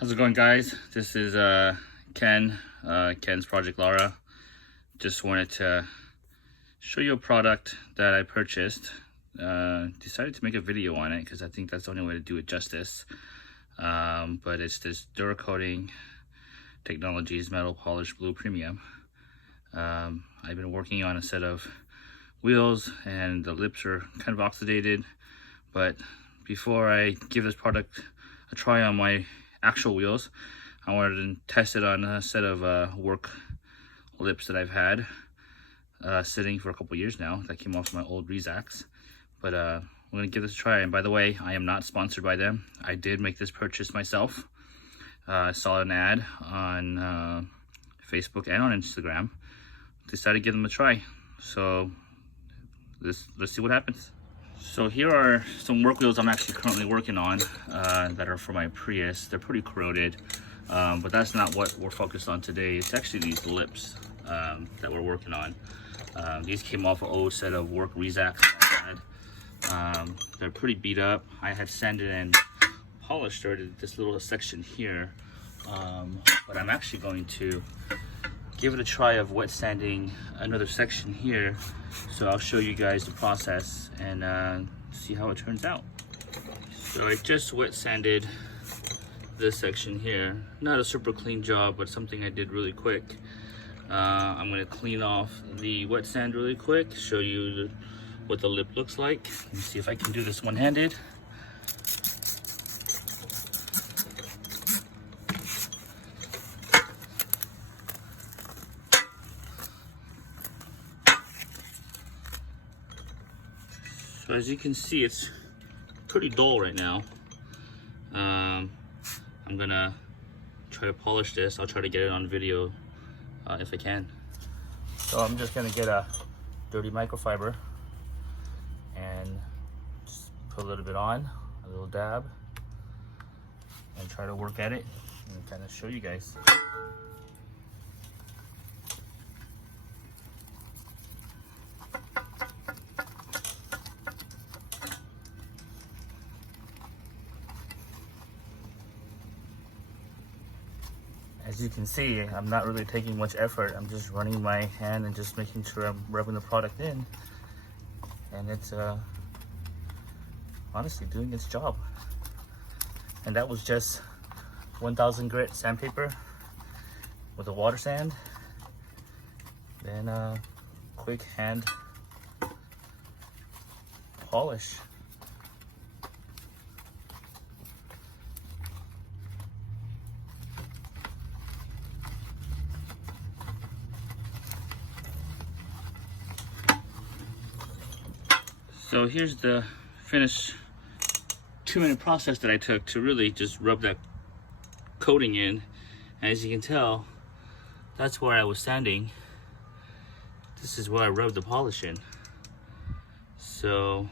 How's it going, guys? This is Ken's Project Laura. Just wanted to show you a product that I purchased. Decided to make a video on it because I think that's the only way to do it justice. But it's this Dura Coating Technologies Metal Polish Blue Premium. I've been working on a set of wheels and the lips are kind of oxidated, but before I give this product a try on my actual wheels, I wanted to test it on a set of work lips that I've had sitting for a couple years now that came off my old Rezacs. But I'm gonna give this a try. And by the way, I am not sponsored by them. I did make this purchase myself. I saw an ad on Facebook and on Instagram. Decided to give them a try. So let's see what happens. So here are some work wheels I'm actually currently working on that are for my Prius. They're pretty corroded, but that's not what we're focused on today. It's actually these lips that we're working on. These came off an old set of work Rezacs I had. They're pretty beat up. I had sanded and polished this little section here, but I'm actually going to give it a try of wet sanding another section here. So I'll show you guys the process and see how it turns out. So I just wet sanded this section here. Not a super clean job, but something I did really quick. I'm gonna clean off the wet sand really quick, show you what the lip looks like. Let me see if I can do this one-handed. So as you can see, it's pretty dull right now. I'm gonna try to polish this. I'll try to get it on video if I can. So I'm just gonna get a dirty microfiber and just put a little bit on, a little dab, and try to work at it and kind of show you guys. As you can see, I'm not really taking much effort. I'm just running my hand and just making sure I'm rubbing the product in. And it's honestly doing its job. And that was just 1000 grit sandpaper with a water sand. Then quick hand polish. So here's the finished 2-minute process that I took to really just rub that coating in. As you can tell, that's where I was sanding. This is where I rubbed the polish in. So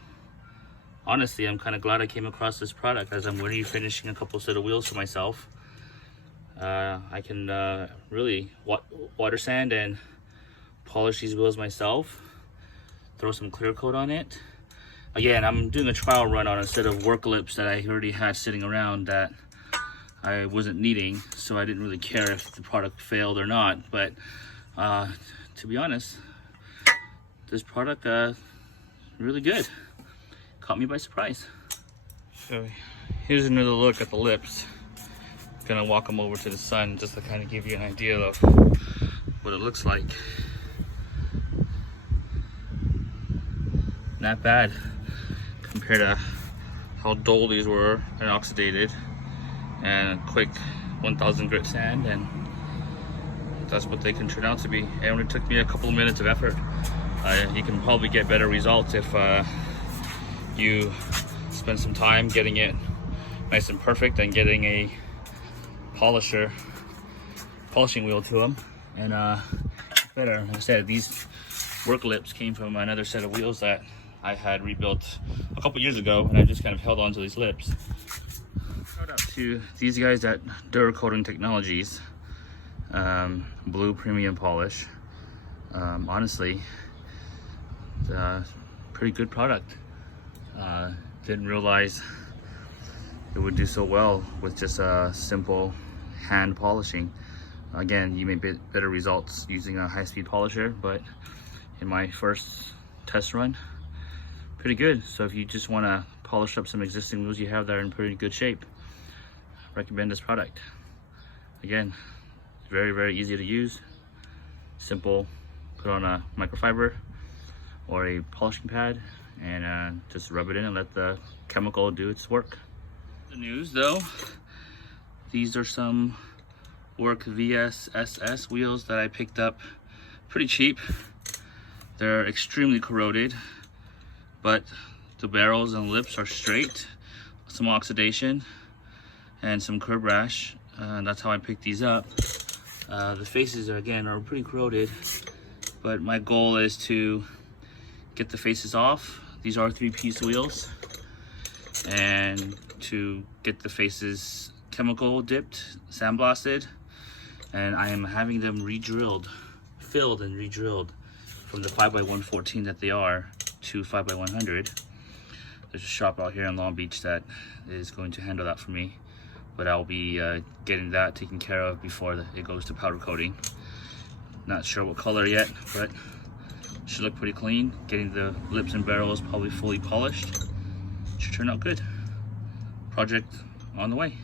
honestly, I'm kind of glad I came across this product as I'm already finishing a couple set of wheels for myself. I can really water sand and polish these wheels myself. Throw some clear coat on it. Again, I'm doing a trial run on a set of work lips that I already had sitting around that I wasn't needing, so I didn't really care if the product failed or not. But to be honest, this product really good. Caught me by surprise. So here's another look at the lips. Gonna walk them over to the sun just to kind of give you an idea of what it looks like. Not bad compared to how dull these were and oxidated, and a quick 1000 grit sand, and that's what they can turn out to be. It only took me a couple of minutes of effort. You can probably get better results if you spend some time getting it nice and perfect and getting a polishing wheel to them. And better, like I said, these work lips came from another set of wheels that I had rebuilt a couple years ago, and I just kind of held on to these lips. Shout out to these guys at Dura Coating Technologies, Blue Premium Polish. Honestly, pretty good product. Didn't realize it would do so well with just a simple hand polishing. Again, you may get better results using a high-speed polisher, but in my first test run, pretty good. So if you just want to polish up some existing wheels you have that are in pretty good shape, recommend this product. Again, very, very easy to use. Simple, put on a microfiber or a polishing pad and just rub it in and let the chemical do its work. The news though, these are some Work VSSS wheels that I picked up pretty cheap. They're extremely corroded, but the barrels and lips are straight, some oxidation and some curb rash. That's how I picked these up. The faces are pretty corroded, but my goal is to get the faces off. These are 3-piece wheels, and to get the faces chemical dipped, sandblasted, and I am having them re-drilled, filled and re-drilled from the 5x114 that they are to 5x100. There's a shop out here in Long Beach that is going to handle that for me, but I'll be getting that taken care of before it goes to powder coating. Not sure what color yet, but should look pretty clean. Getting the lips and barrels probably fully polished. Should turn out good. Project on the way.